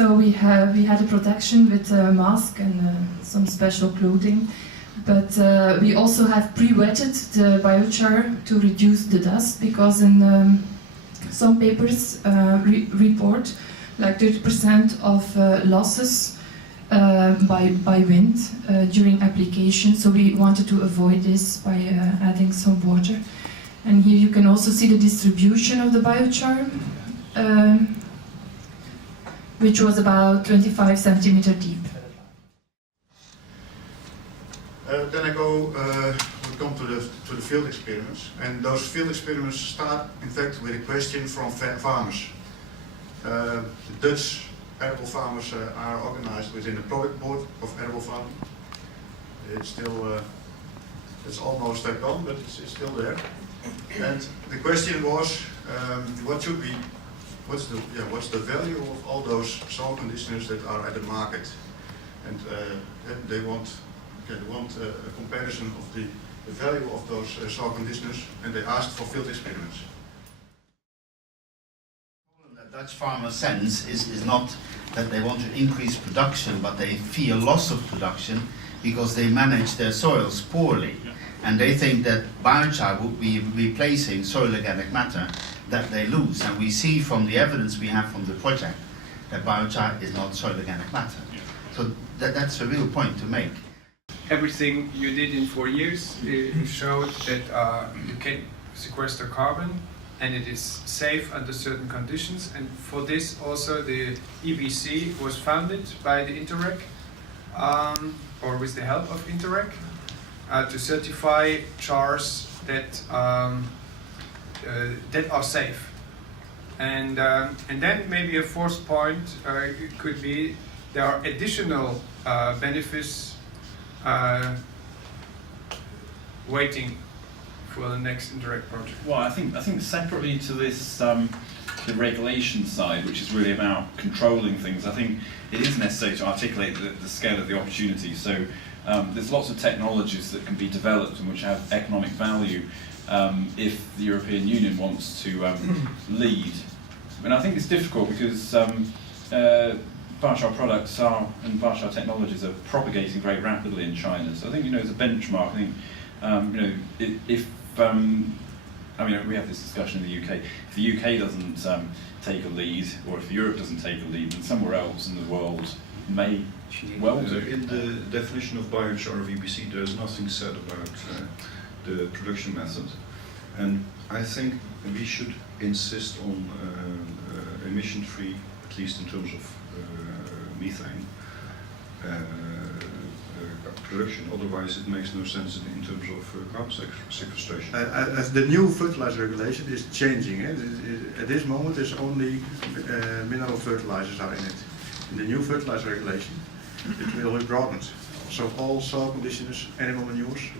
So we had a protection with a mask and some special clothing, but we also have pre-wetted the biochar to reduce the dust, because in some papers report like 30% of losses by wind during application. So we wanted to avoid this by adding some water. And here you can also see the distribution of the biochar, which was about 25 centimeter deep. Then we come to the field experiments, and those field experiments start, in fact, with a question from farmers. The Dutch arable farmers are organized within the product board of arable farming. It's still, it's almost gone, but it's still there. And the question was, what's the value of all those soil conditioners that are at the market? And they want a comparison of the value of those soil conditioners, and they asked for field experiments. The Dutch farmer sense is not that they want to increase production, but they fear loss of production because they manage their soils poorly. And they think that biochar would be replacing soil organic matter that they lose. And we see from the evidence we have from the project that biochar is not soil organic matter. So that's a real point to make. Everything you did in 4 years showed that you can sequester carbon, and it is safe under certain conditions. And for this also the EBC was founded by the Interreg, or with the help of Interreg, to certify chars that are safe. And then maybe a fourth point could be there are additional benefits waiting for the next Interreg project. Well, I think separately to this, the regulation side, which is really about controlling things, I think it is necessary to articulate the scale of the opportunity. So there's lots of technologies that can be developed and which have economic value if the European Union wants to lead. And I think it's difficult because biochar products and biochar technologies are propagating very rapidly in China. So I think, as a benchmark, I think, if we have this discussion in the UK. If the UK doesn't take a lead, or if Europe doesn't take a lead, then somewhere else in the world may well do. In the definition of biochar of EBC, there is nothing said about the production method, and I think we should insist on emission-free, at least in terms of methane production. Otherwise, it makes no sense in terms of carbon sequestration. As the new fertilizer regulation is changing, at this moment there's only mineral fertilizers are in it. In the new fertilizer regulation, it will be broadened. So all soil conditioners, animal manures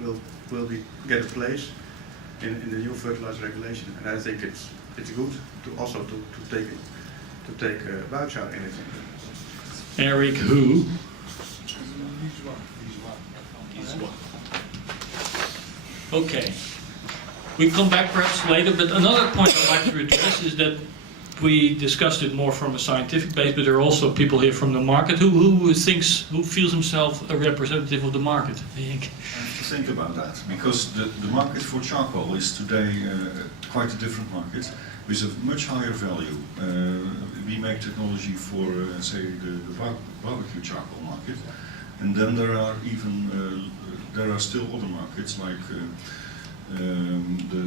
will get a place in the new fertilizer regulation, and I think it's good to also to take biochar in it. Eric, who? Okay. We come back perhaps later, but another point I'd like to address is that we discussed it more from a scientific base, but there are also people here from the market who feels himself a representative of the market. I have to think about that, because the market for charcoal is today quite a different market with a much higher value. We make technology for, say, the barbecue charcoal market, and then there are still other markets like the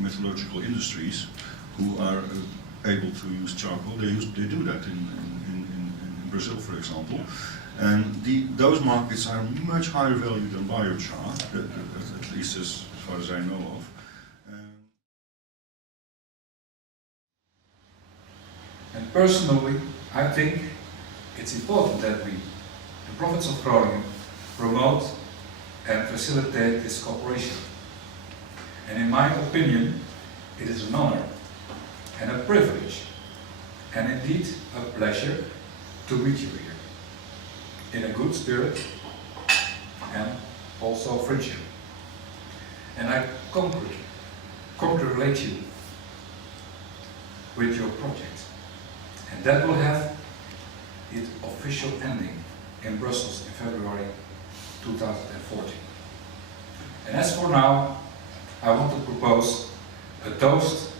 metallurgical industries who are able to use charcoal. They do that in Brazil, for example, and those markets are much higher value than biochar, at least as far as I know of. And personally, I think it's important that we, the Province of Groningen, promote and facilitate this cooperation. And in my opinion, it is an honor and a privilege, and indeed a pleasure to meet you here, in a good spirit and also friendship. And I congratulate you with your project, and that will have its official ending in Brussels in February 2014. And as for now, I want to propose a toast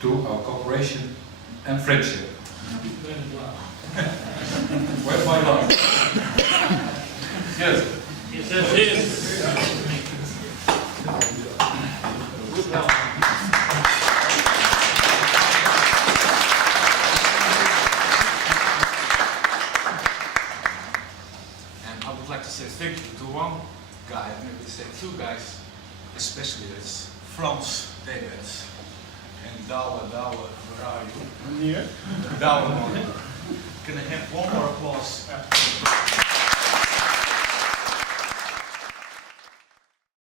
to our cooperation and friendship. Where's my glass? Yes. Yes, that's it. And I would like to say thank you to one guy, maybe say two guys, especially that's Frans Davids and Douwe, where are you? I'm here. Douwe, can I have one more applause?